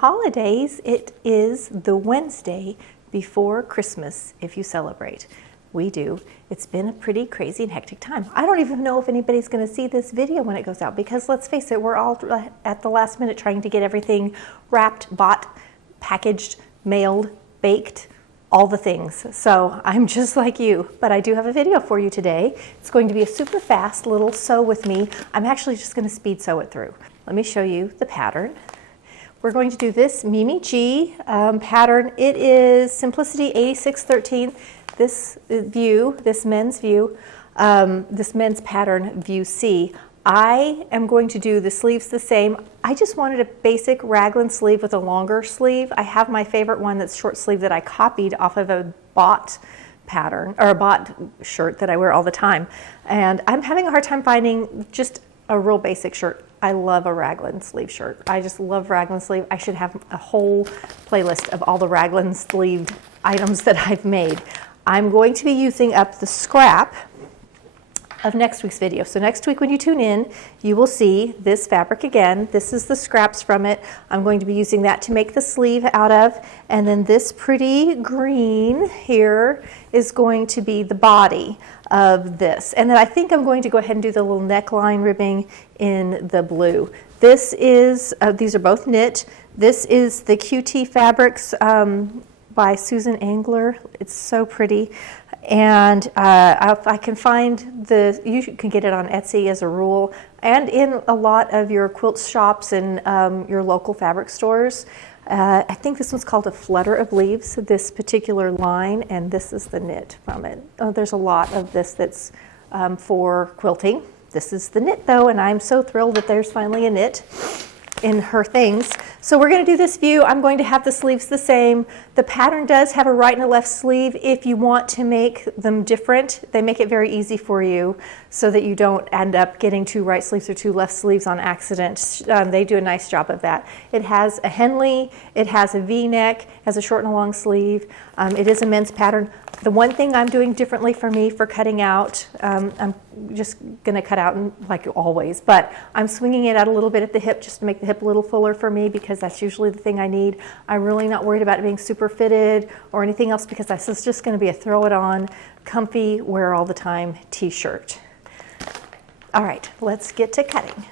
holidays. It is the Wednesday before Christmas, if you celebrate. We do. It's been a pretty crazy and hectic time. I don't even know if anybody's going to see this video when it goes out, because let's face it, we're all at the last minute trying to get everything wrapped, bought, packaged, mailed, baked, all the things. So I'm just like you, but I do have a video for you today. It's going to be a super fast little sew with me. I'm actually just going to speed sew it through. Let me show you the pattern. We're going to do this MiMi G pattern. It is Simplicity 8613. This view, this men's view, this men's pattern, view C. I am going to do the sleeves the same. I just wanted a basic raglan sleeve with a longer sleeve. I have my favorite one that's short sleeve that I copied off of a bought pattern, or a bought shirt that I wear all the time. And I'm having a hard time finding just a real basic shirt. I love a raglan sleeve shirt. I just love raglan sleeve. I should have a whole playlist of all the raglan sleeved items that I've made. I'm going to be using up the scrap of next week's video. So next week when you tune in, you will see this fabric again. This is the scraps from it. I'm going to be using that to make the sleeve out of. And then this pretty green here is going to be the body of this. And then I think I'm going to go ahead and do the little neckline ribbing in the blue. This is, these are both knit. This is the QT Fabrics by Suzan Engler. It's so pretty. And if I can find you can get it on Etsy as a rule, and in a lot of your quilt shops and your local fabric stores. I think this one's called a Flutter of Leaves, this particular line, and this is the knit from it. There's a lot of this that's for quilting. This is the knit though, and I'm so thrilled that there's finally a knit in her things. So we're going to do this view. I'm going to have the sleeves the same. The pattern does have a right and a left sleeve. If you want to make them different, they make it very easy for you so that you don't end up getting two right sleeves or two left sleeves on accident. They do a nice job of that. It has a Henley, it has a V-neck, has a short and a long sleeve. It is a men's pattern. The one thing I'm doing differently for me for cutting out, I'm just going to cut out like always, but I'm swinging it out a little bit at the hip just to make the hip a little fuller for me, because that's usually the thing I need. I'm really not worried about it being super fitted or anything else, because this is just going to be a throw it on, comfy, wear all the time t-shirt. All right, let's get to cutting.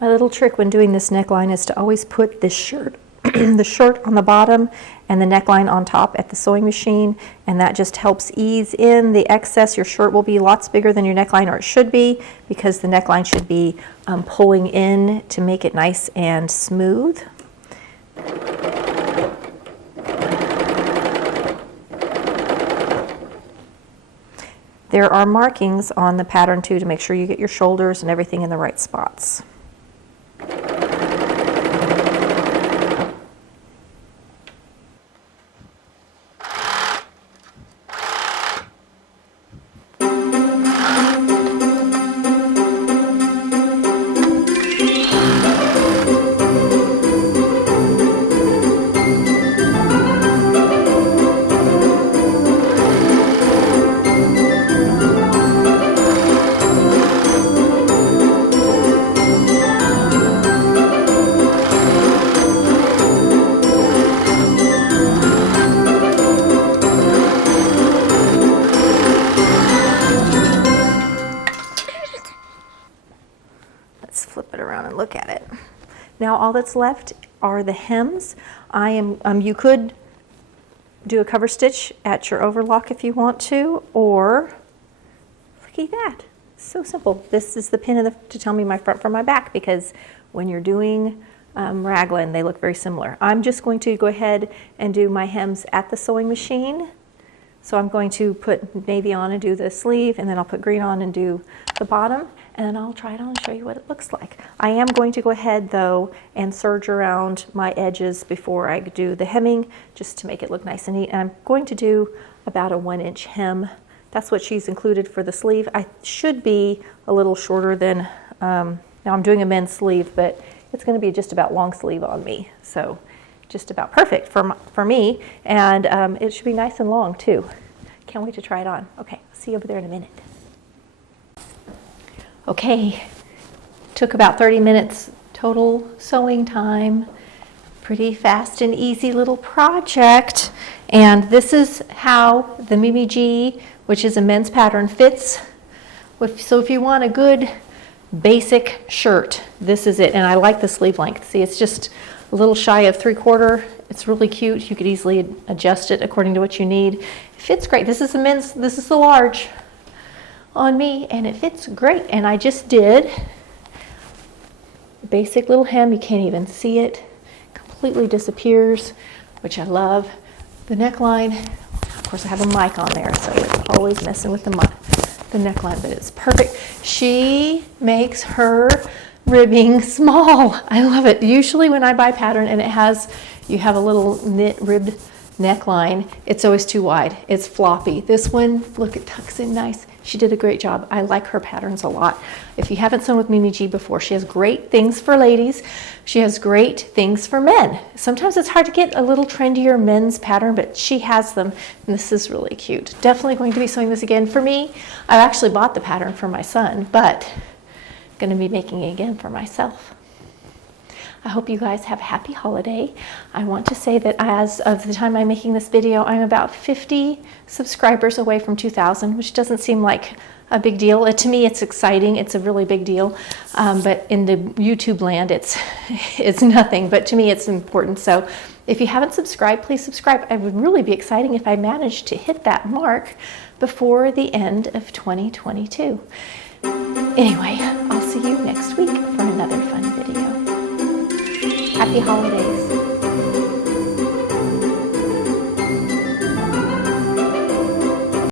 My little trick when doing this neckline is to always put this shirt, the shirt on the bottom and the neckline on top at the sewing machine, and that just helps ease in the excess. Your shirt will be lots bigger than your neckline, or it should be, because the neckline should be pulling in to make it nice and smooth. There are markings on the pattern too to make sure you get your shoulders and everything in the right spots. Flip it around and look at it. Now all that's left are the hems. You could do a cover stitch at your overlock if you want to, or look at that. So simple. This is the pin to tell me my front from my back, because when you're doing raglan, they look very similar. I'm just going to go ahead and do my hems at the sewing machine. So I'm going to put navy on and do the sleeve, and then I'll put green on and do the bottom, and then I'll try it on and show you what it looks like. I am going to go ahead though and serge around my edges before I do the hemming, just to make it look nice and neat. And I'm going to do about a 1-inch hem. That's what she's included for the sleeve. I should be a little shorter than, now I'm doing a men's sleeve, but it's going to be just about long sleeve on me. So just about perfect for me, and it should be nice and long too. Can't wait to try it on. Okay, see you over there in a minute. Okay, took about 30 minutes total sewing time. Pretty fast and easy little project. And this is how the MiMi G, which is a men's pattern, fits. So if you want a good basic shirt, this is it. And I like the sleeve length. See, it's just a little shy of 3/4. It's really cute. You could easily adjust it according to what you need. It fits great. This is the large on me, and it fits great. And I just did a basic little hem. You can't even see it. Completely disappears, which I love. The neckline, of course I have a mic on there, so it's always messing with the neckline, but it's perfect. She makes her ribbing small. I love it. Usually when I buy pattern and you have a little knit ribbed neckline, it's always too wide. It's floppy. This one, look, it tucks in nice. She did a great job. I like her patterns a lot. If you haven't sewn with MiMi G before, she has great things for ladies. She has great things for men. Sometimes it's hard to get a little trendier men's pattern, but she has them, and this is really cute. Definitely going to be sewing this again. For me, I've actually bought the pattern for my son, but going to be making it again for myself. I hope you guys have a happy holiday. I want to say that as of the time I'm making this video, I'm about 50 subscribers away from 2,000, which doesn't seem like a big deal. To me, it's exciting. It's a really big deal. But in the YouTube land, it's nothing. But to me, it's important. So if you haven't subscribed, please subscribe. It would really be exciting if I managed to hit that mark before the end of 2022. Anyway, I'll see you next week for another fun video. Happy holidays.